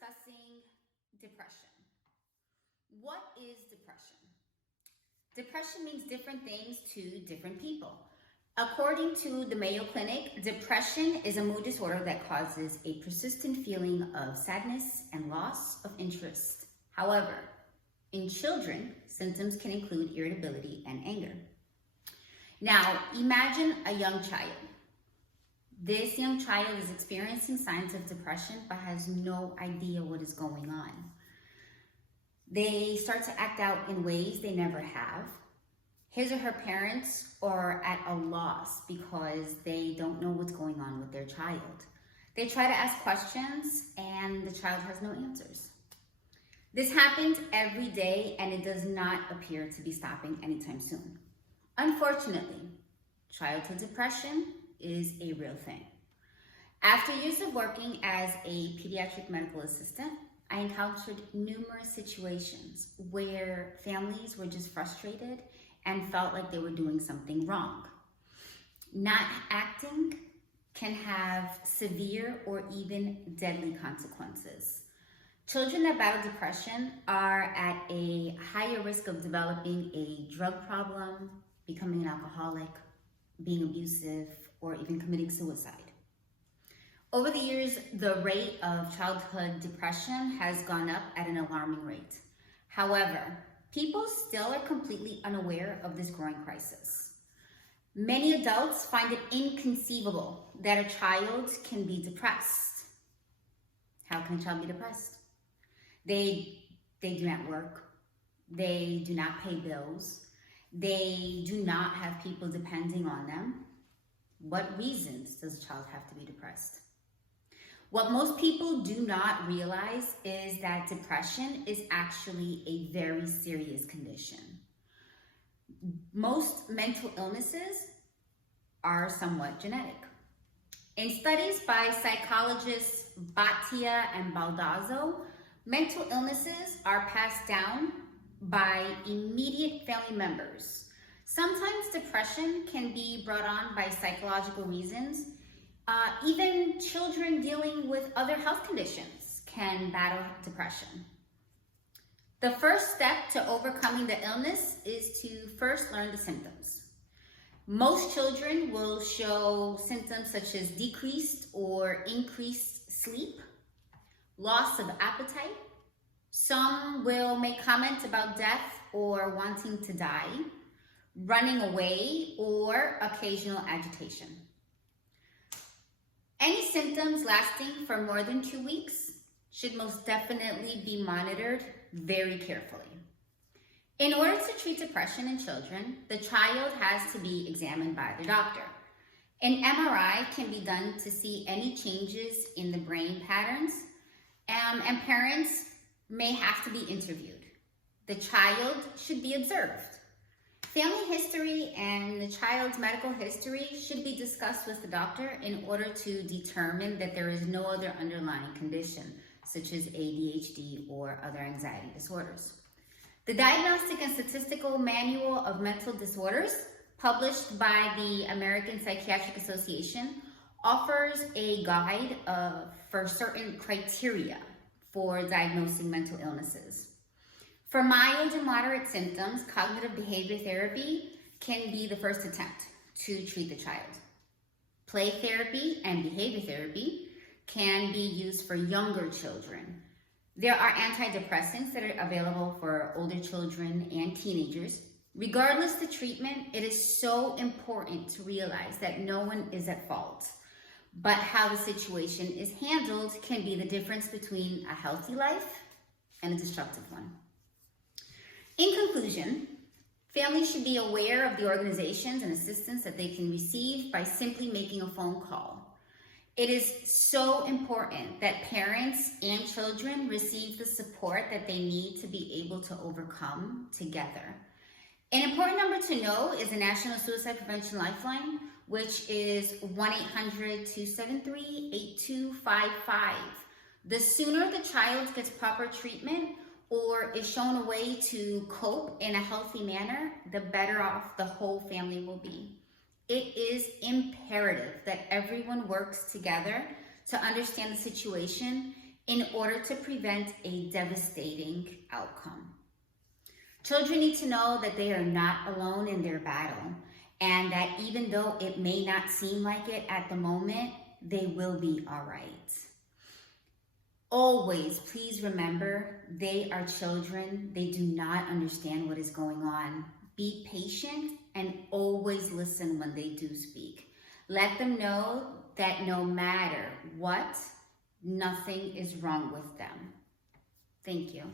discussing depression. What is depression? Depression means different things to different people. According to the Mayo Clinic, depression is a mood disorder that causes a persistent feeling of sadness and loss of interest. However, in children, symptoms can include irritability and anger. Now, imagine a young child. This young child is experiencing signs of depression but has no idea what is going on. They start to act out in ways they never have. His or her parents are at a loss because they don't know what's going on with their child. They try to ask questions and the child has no answers. This happens every day and it does not appear to be stopping anytime soon. Unfortunately, childhood depression is a real thing. After years of working as a pediatric medical assistant, I encountered numerous situations where families were just frustrated and felt like they were doing something wrong. Not acting can have severe or even deadly consequences. Children that battle depression are at a higher risk of developing a drug problem, becoming an alcoholic, being abusive, or even committing suicide. Over the years, the rate of childhood depression has gone up at an alarming rate. However, people still are completely unaware of this growing crisis. Many adults find it inconceivable that a child can be depressed. How can a child be depressed? They do not work. They do not pay bills. They do not have people depending on them. What reasons does a child have to be depressed? What most people do not realize is that depression is actually a very serious condition. Most mental illnesses are somewhat genetic. In studies by psychologists Bhatia and Baldazzo, mental illnesses are passed down by immediate family members. Sometimes depression can be brought on by psychological reasons. Even children dealing with other health conditions can battle depression. The first step to overcoming the illness is to first learn the symptoms. Most children will show symptoms such as decreased or increased sleep, loss of appetite. Some will make comments about death or wanting to die, running away, or occasional agitation. Any symptoms lasting for more than 2 weeks should most definitely be monitored very carefully. In order to treat depression in children, the child has to be examined by the doctor. An MRI can be done to see any changes in the brain patterns, and parents may have to be interviewed. The child should be observed. Family history and the child's medical history should be discussed with the doctor in order to determine that there is no other underlying condition, such as ADHD or other anxiety disorders. The Diagnostic and Statistical Manual of Mental Disorders, published by the American Psychiatric Association, offers a guide for certain criteria for diagnosing mental illnesses. For mild and moderate symptoms, cognitive behavior therapy can be the first attempt to treat the child. Play therapy and behavior therapy can be used for younger children. There are antidepressants that are available for older children and teenagers. Regardless of the treatment, it is so important to realize that no one is at fault, but how the situation is handled can be the difference between a healthy life and a destructive one. In conclusion, families should be aware of the organizations and assistance that they can receive by simply making a phone call. It is so important that parents and children receive the support that they need to be able to overcome together. An important number to know is the National Suicide Prevention Lifeline, which is 1-800-273-8255. The sooner the child gets proper treatment or is shown a way to cope in a healthy manner, the better off the whole family will be. It is imperative that everyone works together to understand the situation in order to prevent a devastating outcome. Children need to know that they are not alone in their battle, and that even though it may not seem like it at the moment, they will be all right. Always, please remember, they are children. They do not understand what is going on. Be patient and always listen when they do speak. Let them know that no matter what, nothing is wrong with them. Thank you.